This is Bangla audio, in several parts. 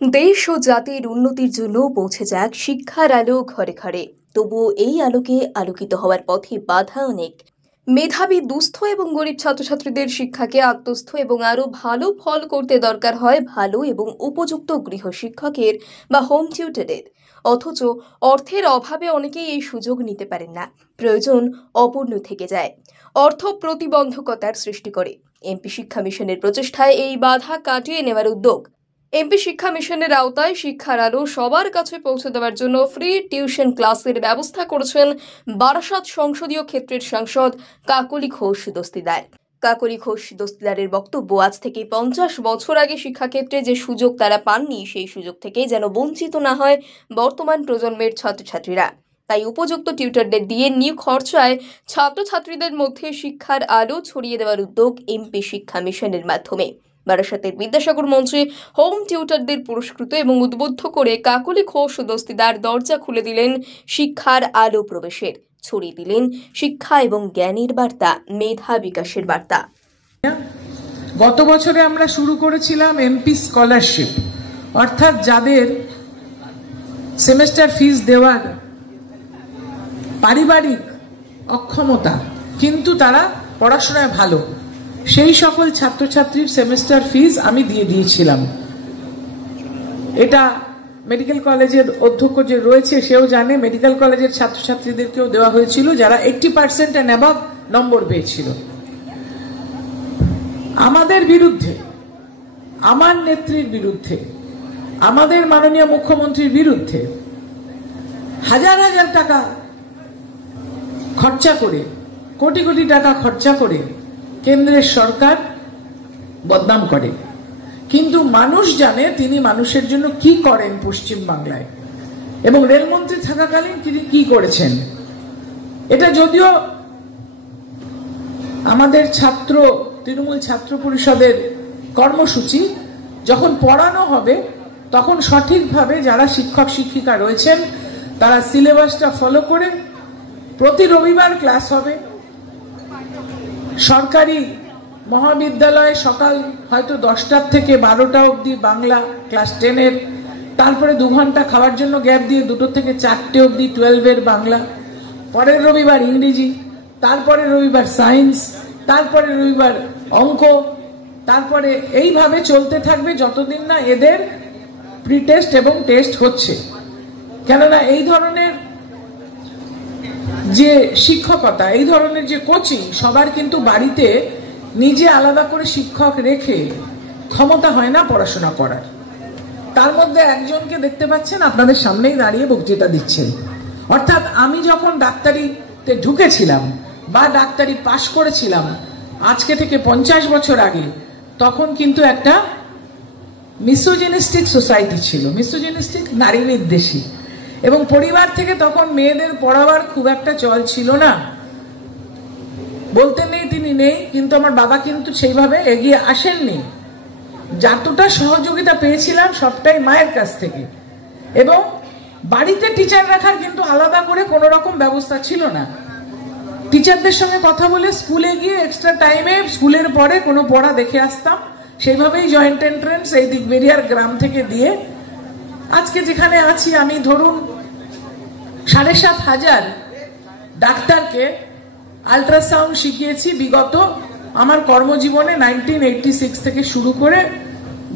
দেশ ও জাতির উন্নতির জন্য পৌঁছে যাক শিক্ষার আলো ঘরে ঘরে। তবুও এই আলোকে আলোকিত হওয়ার পথে বাধা অনেক। মেধাবী দুস্থ এবং গরিব ছাত্রছাত্রীদের শিক্ষাকে আত্মস্থ এবং আরো ভালো ফল করতে দরকার হয় ভালো এবং উপযুক্ত গৃহশিক্ষকের বা হোম টিউটরের। অথচ অর্থের অভাবে অনেকেই এই সুযোগ নিতে পারেন না। প্রয়োজন অপূর্ণ থেকে যায়। অর্থ প্রতিবন্ধকতার সৃষ্টি করে। এমপি শিক্ষা মিশনের প্রচেষ্টায় এই বাধা কাটিয়ে নেওয়ার উদ্যোগ। এমপি শিক্ষা মিশনের আওতায় শিক্ষার আলো সবার কাছে পৌঁছে দেওয়ার জন্য ফ্রি টিউশন ক্লাসের ব্যবস্থা করেছেন বারাসাত সংসদীয় ক্ষেত্রের সাংসদ কাকলি ঘোষ দস্তিদার। কাকলি ঘোষ দস্তিদারের বক্তব্য, আজ থেকে 50 বছর আগে শিক্ষাক্ষেত্রে যে সুযোগ তারা পাননি, সেই সুযোগ থেকে যেন বঞ্চিত না হয় বর্তমান প্রজন্মের ছাত্রছাত্রীরা। তাই উপযুক্ত টিউটরদের দিয়ে নিউ খরচায় ছাত্রছাত্রীদের মধ্যে শিক্ষার আলো ছড়িয়ে দেওয়ার উদ্যোগ এমপি শিক্ষা মিশনের মাধ্যমে। বারাসাতের বিদ্যাসাগর মঞ্চে হোম টিউটরদের পুরস্কৃত এবং উদ্বুদ্ধ করে কাকলি ঘোষ দস্তিদার দরজা খুলে দিলেন শিক্ষার আলো প্রবেশের, ছড়িয়ে দিলেন শিক্ষা এবং জ্ঞানের বার্তা, মেধা বিকাশের বার্তা। গত বছরে আমরা শুরু করেছিলাম এমপি স্কলারশিপ, অর্থাৎ যাদের সেমেস্টার ফিস দেওয়ার পারিবারিক অক্ষমতা কিন্তু তারা পড়াশোনায় ভালো, সেই সকল ছাত্রছাত্রীর সেমেস্টার ফিস আমি দিয়ে দিয়েছিলাম। এটা মেডিকেল কলেজের অধ্যক্ষ যে রয়েছে সেও জানে, মেডিকেল কলেজের ছাত্রছাত্রীদেরকেও দেওয়া হয়েছিল যারা 80% এন্ড অ্যাবভ নম্বর পেয়েছিল। আমাদের বিরুদ্ধে, আমার নেত্রীর বিরুদ্ধে, আমাদের মাননীয় মুখ্যমন্ত্রীর বিরুদ্ধে হাজার হাজার টাকা খরচা করে, কোটি কোটি টাকা খরচা করে কেন্দ্রের সরকার বদনাম করে, কিন্তু মানুষ জানে তিনি মানুষের জন্য কি করেন পশ্চিম বাংলায়, এবং রেলমন্ত্রী থাকাকালীন তিনি কি করেছেন। এটা যদিও আমাদের তৃণমূল ছাত্র পরিষদের কর্মসূচি, যখন পড়ানো হবে তখন সঠিকভাবে যারা শিক্ষক শিক্ষিকা রয়েছেন তারা সিলেবাসটা ফলো করে প্রতি রবিবার ক্লাস হবে। সরকারি মহাবিদ্যালয়ে সকাল হয়তো 10টা থেকে 12টা অবধি বাংলা ক্লাস 10-এর, তারপরে 2 ঘন্টা খাওয়ার জন্য গ্যাপ দিয়ে 2টো থেকে 4টে অবধি 12-এর বাংলা, পরের রবিবার ইংরেজি, তারপরে রবিবার সায়েন্স, তারপরে রবিবার অঙ্ক, তারপরে এইভাবে চলতে থাকবে যতদিন না এদের প্রি টেস্ট এবং টেস্ট হচ্ছে। কেননা এই ধরনের যে শিক্ষকতা, এই ধরনের যে কোচিং, সবার কিন্তু বাড়িতে নিজে আলাদা করে শিক্ষক রেখে ক্ষমতা হয় না পড়াশোনা করার। তার মধ্যে একজনকে দেখতে পাচ্ছেন আপনাদের সামনেই দাঁড়িয়ে বক্তৃতা দিচ্ছেন। অর্থাৎ আমি যখন ডাক্তারিতে ঢুকেছিলাম বা ডাক্তারি পাশ করেছিলাম আজকে থেকে 50 বছর আগে, তখন কিন্তু একটা মিসোজিনিস্টিক সোসাইটি ছিল, মিসোজিনিস্টিক নারী বিদ্বেষী, এবং পরিবার থেকে তখন মেয়েদের পড়াবার খুব একটা চল ছিল না। বলতে নেই তিনি নেই, কিন্তু আমার বাবা কিন্তু সেইভাবে এগিয়ে আসেননি। যতটা সহযোগিতা পেয়েছিলাম সবটাই মায়ের কাছ থেকে, এবং বাড়িতে টিচার রাখার কিন্তু আলাদা করে কোনো রকম ব্যবস্থা ছিল না। টিচারদের সঙ্গে কথা বলে স্কুলে গিয়ে এক্সট্রা টাইমে স্কুলের পরে কোনো পড়া দেখে আসতাম, সেইভাবেই জয়েন্ট এন্ট্রান্স এই দিকবেরিয়ার গ্রাম থেকে দিয়ে আজকে যেখানে আছি। আমি ধরুন 7,500 ডাক্তারকে আল্ট্রাসাউন্ড শিখিয়েছি বিগত আমার কর্মজীবনে, 1986 থেকে শুরু করে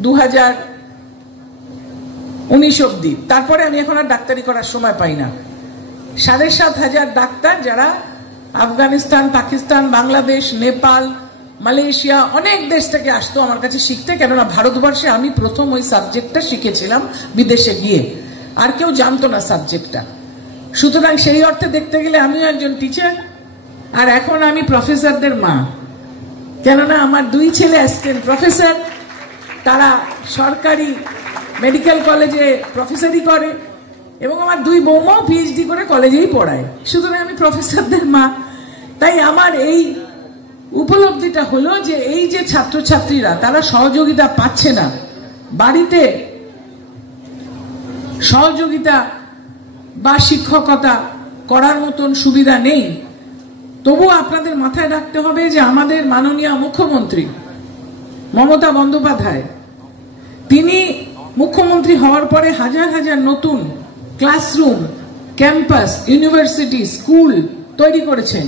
2019 অব্দি। তারপরে আমি এখন আর ডাক্তারি করার সময় পাই না। 7,500 ডাক্তার যারা আফগানিস্তান, পাকিস্তান, বাংলাদেশ, নেপাল, মালয়েশিয়া, অনেক দেশ থেকে আসতো আমার কাছে শিখতে। কেননা ভারতবর্ষে আমি প্রথম ওই সাবজেক্টটা শিখেছিলাম বিদেশে গিয়ে, আর কেউ জানতো না সাবজেক্টটা। সুতরাং সেই অর্থে দেখতে গেলে আমিও একজন টিচার, আর এখন আমি প্রফেসরদের মা। কেননা আমার 2 ছেলে অ্যাসিস্ট্যান্ট প্রফেসর, তারা সরকারি মেডিকেল কলেজে প্রফেসরি করে, এবং আমার 2 বৌমাও পিএইচডি করে কলেজেই পড়ায়। সুতরাং আমি প্রফেসরদের মা। তাই আমার এই উপলব্ধিটা হলো যে এই যে ছাত্রছাত্রীরা তারা সহযোগিতা পাচ্ছে না, বাড়িতে সহযোগিতা বা শিক্ষকতা করার মতন সুবিধা নেই, তবু আপনাদের মাথায় রাখতে হবে যে আমাদের মাননীয় মুখ্যমন্ত্রী মমতা বন্দ্যোপাধ্যায় তিনি মুখ্যমন্ত্রী হওয়ার পরে হাজার হাজার নতুন ক্লাসরুম, ক্যাম্পাস, ইউনিভার্সিটি, স্কুল তৈরি করেছেন।